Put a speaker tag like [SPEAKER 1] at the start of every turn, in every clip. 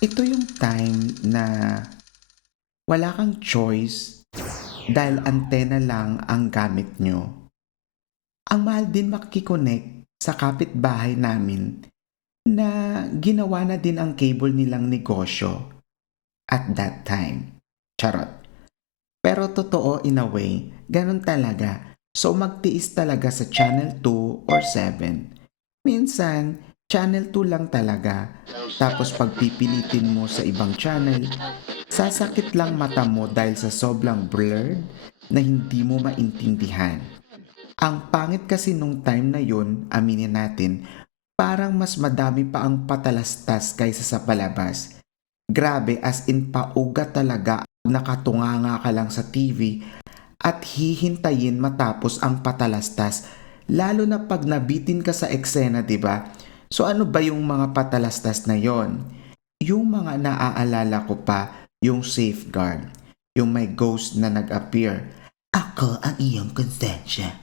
[SPEAKER 1] Ito yung time na wala kang choice dahil antena lang ang gamit nyo. Ang mahal din makikonnect sa kapitbahay namin na ginawa na din ang cable nilang negosyo at that time. Charot. Pero totoo in a way, ganun talaga. So magtiis talaga sa channel 2 or 7. Minsan, channel 2 lang talaga. Tapos pagpipilitin mo sa ibang channel, sasakit lang mata mo dahil sa sobrang blurred na hindi mo maintindihan. Ang pangit kasi nung time na yun, aminin natin, parang mas madami pa ang patalastas kaysa sa palabas. Grabe as in pauga talaga nakatunganga ka lang sa TV at hihintayin matapos ang patalastas lalo na pag nabitin ka sa eksena, 'di ba? So ano ba yung mga patalastas na yon? Yung mga naaalala ko pa, yung safeguard, yung may ghost na nag-appear. Ako ang iyong konsensya.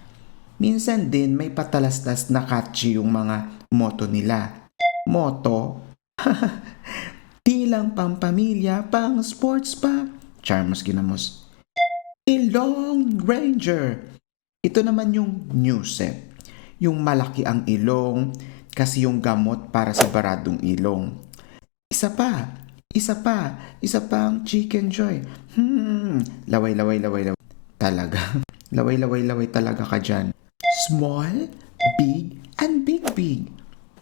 [SPEAKER 1] Minsan din may patalastas na catchy yung mga moto nila. Moto? Di lang pang sports pa. Charmos ginamos. Ilong Ranger. Ito naman yung new set. Yung malaki ang ilong kasi yung gamot para sa baradong ilong. Isa pa, isa pa, isa pa ang Chicken Joy. Hmm, laway, laway, laway, laway. Talaga. Laway, laway, laway talaga ka dyan. Small, big, and big, big.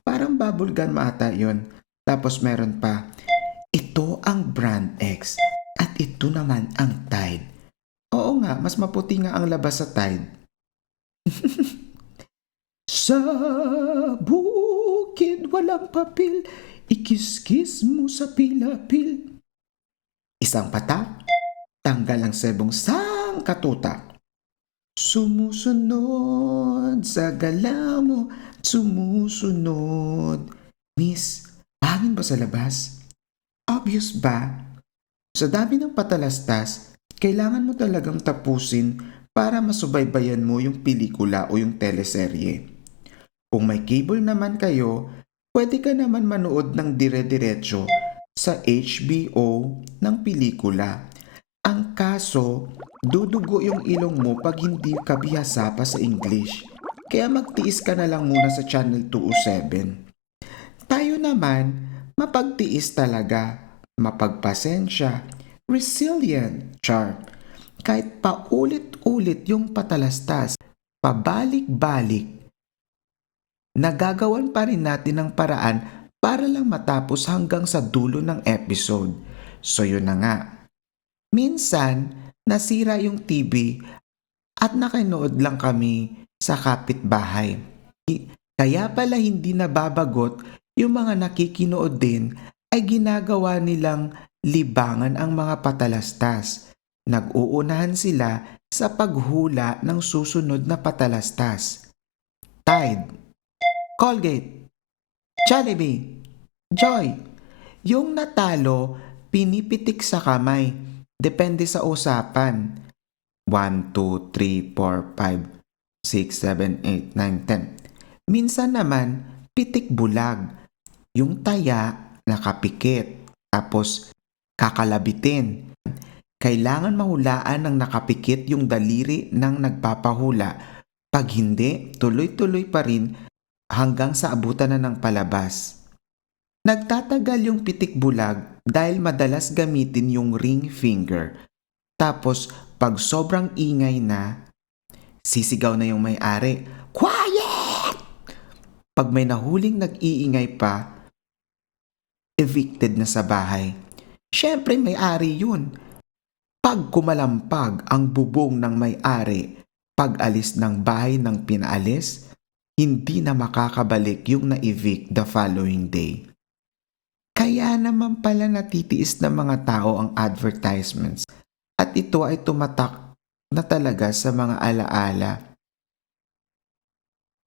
[SPEAKER 1] Parang bubble gun maata yun. Tapos meron pa, ito ang brand X at ito naman ang Tide. Oo nga, mas maputi nga ang labas sa Tide. sa bukid walang papel, ikiskis mo sa pilapil. Isang patak, tanggal ang sebong sang katutak. Sumusunod sa galaw mo, sumusunod. Miss, hangin ba sa labas? Obvious ba? Sa dami ng patalastas, kailangan mo talagang tapusin para masubaybayan mo yung pelikula o yung teleserye. Kung may cable naman kayo, pwede ka naman manood ng dire-diretso sa HBO ng pelikula. Ang kaso, dudugo yung ilong mo pag hindi ka bihasa pa sa English. Kaya magtiis ka na lang muna sa Channel 207. Tayo naman, mapagtiis talaga, mapagpasensya, resilient, char. Kahit paulit-ulit yung patalastas, pabalik-balik, nagagawan pa rin natin ng paraan para lang matapos hanggang sa dulo ng episode. So yun na nga. Minsan, nasira yung TV at nakinood lang kami sa kapitbahay. Kaya pala hindi nababagot yung mga nakikinood din ay ginagawa nilang libangan ang mga patalastas. Nag-uunahan sila sa paghula ng susunod na patalastas. Tide, Colgate, Jollibee, Joy. Yung natalo, pinipitik sa kamay. Depende sa usapan. 1, 2, 3, 4, 5, 6, 7, 8, 9, 10. Minsan naman, pitik bulag. Yung taya, nakapikit. Tapos, kakalabitin. Kailangan mahulaan ng nakapikit yung daliri ng nagpapahula. Pag hindi, tuloy-tuloy pa rin hanggang sa abutan na ng palabas. Nagtatagal yung pitik bulag dahil madalas gamitin yung ring finger. Tapos, pag sobrang ingay na, sisigaw na yung may-ari, Quiet! Pag may nahuling nag-iingay pa, evicted na sa bahay. Siyempre may-ari yun. Pag kumalampag ang bubong ng may-ari, pag alis ng bahay ng pinaalis, hindi na makakabalik yung na-evict the following day. Kaya naman pala natitiis ng mga tao ang advertisements at ito ay tumatak na talaga sa mga alaala.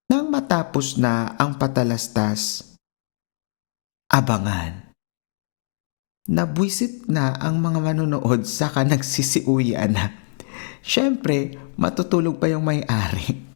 [SPEAKER 1] Nang matapos na ang patalastas, abangan. Nabwisit na ang mga manonood saka nagsisiuyan na. Siyempre, matutulog pa yung may-ari.